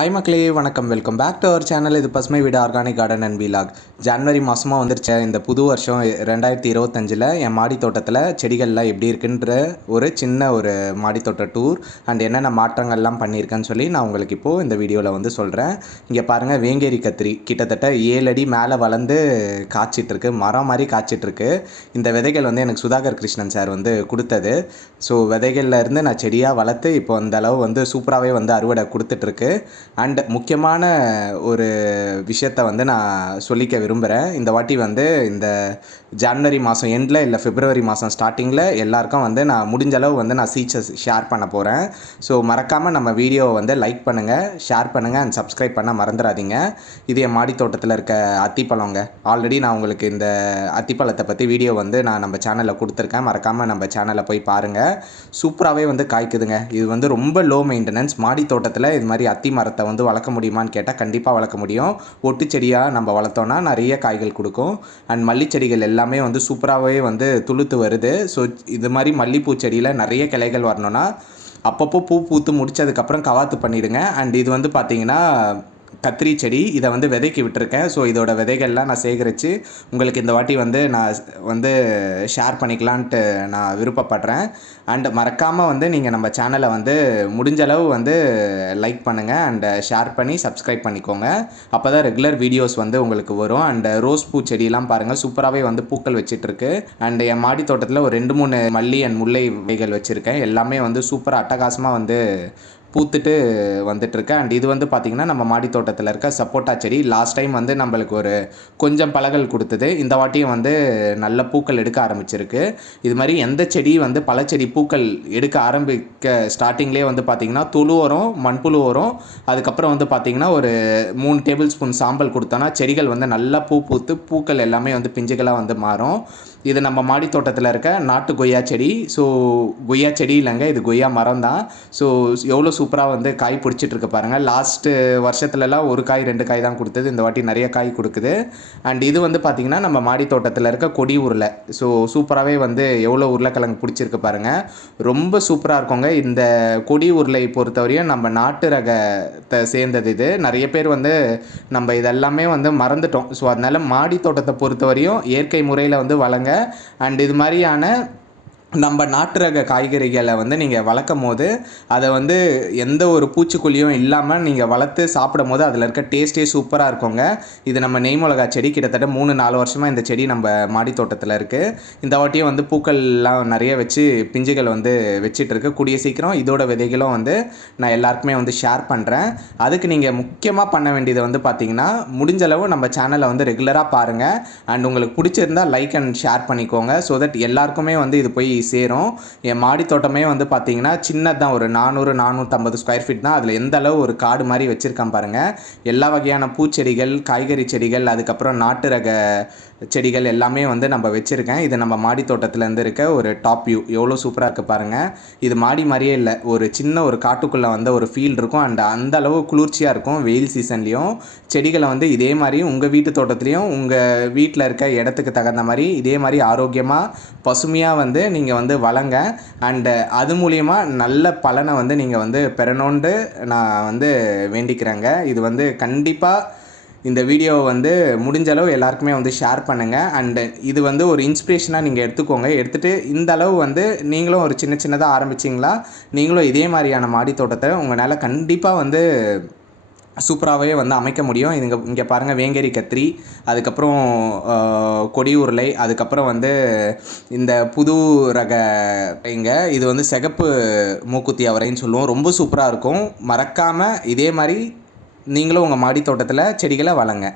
Hi மக்களே வணக்கம். Welcome back to our channel இது Pasumai Veedu organic garden and vlog ஜனவரி மாதமாக வந்துருச்சு. இந்த புது வருஷம் ரெண்டாயிரத்தி இருபத்தஞ்சில் என் மாடி தோட்டத்தில் செடிகள்லாம் எப்படி இருக்குன்ற ஒரு சின்ன ஒரு மாடி தோட்ட டூர் அண்ட் என்னென்ன மாற்றங்கள்லாம் பண்ணியிருக்கேன்னு சொல்லி நான் உங்களுக்கு இப்போது இந்த வீடியோவில் வந்து சொல்கிறேன் இங்கே பாருங்கள் வேங்கேரி கத்திரி. கிட்டத்தட்ட ஏழு அடி மேலே வளர்ந்து காய்ச்சிட்ருக்கு மரம் மாதிரி காய்ச்சிட்ருக்கு இந்த விதைகள் வந்து எனக்கு சுதாகர் கிருஷ்ணன் சார் வந்து கொடுத்தது. ஸோ விதைகள்லேருந்து நான் செடியாக வளர்த்து இப்போ அந்த அளவு வந்து சூப்பராகவே வந்து அறுவடை கொடுத்துட்ருக்கு அண்ட் முக்கியமான ஒரு விஷயத்த வந்து நான் சொல்லிக்க விரும்புகிறேன் இந்த வாட்டி வந்து இந்த ஜான்வரி மாதம் எண்டில் இல்லை ஃபிப்ரவரி மாதம் ஸ்டார்டிங்கில் எல்லாருக்கும் வந்து நான் முடிஞ்ச அளவு வந்து நான் சீச்சஸ் ஷேர் பண்ண போகிறேன் ஸோ மறக்காமல் நம்ம வீடியோவை வந்து லைக் பண்ணுங்கள் ஷேர் பண்ணுங்கள் அண்ட் சப்ஸ்கிரைப் பண்ண மறந்துடாதீங்க இது என் மாடி தோட்டத்தில் இருக்க அத்திப்பழங்க. ஆல்ரெடி நான் உங்களுக்கு இந்த அத்திப்பழத்தை பற்றி வீடியோ வந்து நான் நம்ம சேனலில் கொடுத்துருக்கேன். மறக்காமல் நம்ம சேனலில் போய் பாருங்கள் சூப்பராகவே வந்து காய்க்குதுங்க. இது வந்து ரொம்ப லோ மெயின்டெனன்ஸ் மாடி தோட்டத்தில் இது மாதிரி அத்தி மரத்தை வந்து வளர்க்க முடியுமான்னு கேட்டால் கண்டிப்பாக வளர்க்க முடியும். ஒட்டு செடியாக நம்ம வளர்த்தோன்னா நிறைய காய்கள் கொடுக்கும். அண்ட் மல்லி செடிகள் எல்லாமே வந்து சூப்பராகவே வந்து துளுத்து வருது. ஸோ இது மாதிரி மல்லிப்பூ செடியில் நிறைய கிளைகள் வரணும்னா அப்பப்போ பூ பூத்து முடிச்சதுக்கப்புறம் கவாத்து பண்ணிவிடுங்க அண்ட் இது வந்து பார்த்திங்கன்னா கத்திரி செடி இதை வந்து விதைக்கு விட்டுருக்கேன். ஸோ இதோட விதைகள்லாம் நான் சேகரித்து உங்களுக்கு இந்த வாட்டி வந்து நான் வந்து ஷேர் பண்ணிக்கலான்ட்டு நான் விருப்பப்படுறேன். அண்ட் மறக்காமல் வந்து நீங்கள் நம்ம சேனலை வந்து முடிஞ்ச அளவு வந்து லைக் பண்ணுங்கள் அண்ட் ஷேர் பண்ணி சப்ஸ்கிரைப் பண்ணிக்கோங்க. அப்போ தான் ரெகுலர் வீடியோஸ் வந்து உங்களுக்கு வரும். அண்ட் ரோஸ் பூ செடியெல்லாம் பாருங்கள் சூப்பராகவே வந்து பூக்கள் வச்சிட்ருக்கு. அண்ட் என் மாடி தோட்டத்தில் ஒரு ரெண்டு மூணு மல்லி அண்ட் முல்லை வகைகள் வச்சுருக்கேன். எல்லாமே வந்து சூப்பராக அட்டகாசமாக வந்து பூத்துட்டு வந்துட்டுருக்கு. அண்ட் இது வந்து பார்த்திங்கன்னா நம்ம மாடி தோட்டத்தில் இருக்க சப்போட்டா செடி. லாஸ்ட் டைம் வந்து நம்மளுக்கு ஒரு கொஞ்சம் பழங்கள் கொடுத்தது. இந்த வாட்டியும் வந்து நல்ல பூக்கள் எடுக்க ஆரம்பிச்சிருக்கு. இது மாதிரி எந்த செடி வந்து பழச்செடி பூக்கள் எடுக்க ஆரம்பிக்க ஸ்டார்டிங்லேயே வந்து பார்த்திங்கன்னா துளு வரும் மண்புழு வரும் அதுக்கப்புறம் வந்து பார்த்திங்கன்னா ஒரு மூணு டேபிள் ஸ்பூன் சாம்பல் கொடுத்தோன்னா செடிகள் வந்து நல்லா பூ பூத்து பூக்கள் எல்லாமே வந்து பிஞ்சுகளாக வந்து மாறும். இது நம்ம மாடி தோட்டத்தில் இருக்க நாட்டு கொய்யா செடி. ஸோ கொய்யா செடி இல்லைங்க இது கொய்யா மரம் தான் ஸோ எவ்வளோ சூப்பராக வந்து காய் பிடிச்சிட்டு இருக்கு பாருங்கள் லாஸ்ட்டு வருஷத்துலலாம் ஒரு காய் ரெண்டு காய் தான் கொடுத்தது. இந்த வாட்டி நிறைய காய் கொடுக்குது. அண்ட் இது வந்து பார்த்திங்கன்னா நம்ம மாடி தோட்டத்தில் இருக்க கொடி உருளை. ஸோ சூப்பராகவே வந்து எவ்வளோ உருளைக்கிழங்கு பிடிச்சிருக்கு பாருங்கள் ரொம்ப சூப்பராக இருக்குங்க. இந்த கொடி உருளை பொறுத்தவரையும் நம்ம நாட்டு ரகத்தை சேர்ந்தது இது. நிறைய பேர் வந்து நம்ம இதெல்லாமே வந்து மறந்துட்டோம். ஸோ அதனால் மாடி தோட்டத்தை பொறுத்தவரையும் இயற்கை முறையில் வந்து வழங்க அண்ட் இது மாதிரியான நம்ம நாட்டு ரக காய்கறிகளை வந்து நீங்கள் வளர்க்கும் போது அதை வந்து எந்த ஒரு பூச்சிக்கொல்லியும் இல்லாமல் நீங்கள் வளர்த்து சாப்பிடும் போது அதில் இருக்க டேஸ்ட்டே சூப்பராக இருக்குங்க. இது நம்ம நெய் மிளகா செடி கிட்டத்தட்ட மூணு நாலு வருஷமாக இந்த செடி நம்ம மாடி தோட்டத்தில் இருக்குது இந்த வாட்டியும் வந்து பூக்கள்லாம் நிறைய வச்சு பிஞ்சுகள் வந்து வச்சிட்ருக்கு கூடிய சீக்கிரம் இதோட விதைகளும் வந்து நான் எல்லாருக்குமே வந்து ஷேர் பண்ணுறேன் அதுக்கு நீங்கள் முக்கியமாக பண்ண வேண்டியது வந்து பார்த்தீங்கன்னா முடிஞ்ச அளவு நம்ம சேனலை வந்து ரெகுலராக பாருங்கள் அண்ட் உங்களுக்கு பிடிச்சிருந்தா லைக் அண்ட் ஷேர் பண்ணிக்கோங்க. ஸோ தட் எல்லாருக்குமே வந்து இது போய் சேரும். என் மாடி தோட்டமே வந்து பார்த்தீங்கன்னா சின்னதான் ஒரு நானூறு நானூற்றம்பது ஸ்கொயர் ஃபீட் தான். அதில் எந்த அளவு ஒரு காடு மாதிரி வச்சுருக்கேன் பாருங்கள் எல்லா வகையான பூச்செடிகள் காய்கறி செடிகள் அதுக்கப்புறம் நாட்டு ரக செடிகள் எல்லாமே வந்து நம்ம வச்சுருக்கேன். இது நம்ம மாடி தோட்டத்துலேருந்து இருக்க ஒரு டாப் வியூ எவ்வளோ சூப்பராக இருக்குது பாருங்கள் இது மாடி மாதிரியே இல்லை. ஒரு சின்ன ஒரு காட்டுக்குள்ளே வந்து ஒரு ஃபீல் இருக்கும். அண்ட் அந்த அளவு குளிர்ச்சியாக இருக்கும் வெயில் சீசன்லேயும் செடிகளை வந்து இதே மாதிரி உங்கள் வீட்டு தோட்டத்துலேயும் உங்கள் வீட்டில் இருக்க இடத்துக்கு தகுந்த மாதிரி இதே மாதிரி ஆரோக்கியமாக பசுமையாக வந்து நீங்கள் வந்து வளங்க. அண்டு அது மூலயமா நல்ல பலனை வந்து நீங்கள் வந்து பெறணுன்ட்டு நான் வந்து வேண்டிக்கிறேங்க. இது வந்து கண்டிப்பாக இந்த வீடியோவை வந்து முடிஞ்ச அளவு எல்லாருக்குமே வந்து ஷேர் பண்ணுங்கள் அண்டு இது வந்து ஒரு இன்ஸ்பிரேஷனாக நீங்கள் எடுத்துக்கோங்க. எடுத்துகிட்டு இந்த அளவு வந்து நீங்களும் ஒரு சின்ன சின்னதாக ஆரம்பிச்சிங்களா? நீங்களும் இதே மாதிரியான மாடி தோட்டத்தை உங்களால் கண்டிப்பாக வந்து சூப்பராகவே வந்து அமைக்க முடியும். இதுங்க இங்கே பாருங்கள் வேங்கேரி கத்திரி அதுக்கப்புறம் கொடி உருளை அதுக்கப்புறம் வந்து இந்த புது ரக இங்கே இது வந்து சிகப்பு மூக்குத்தி அவரைன்னு சொல்லுவோம். ரொம்ப சூப்பராக இருக்கும். மறக்காமல் இதே மாதிரி நீங்களும் உங்கள் மாடி தோட்டத்தில் செடிகளை வளங்க.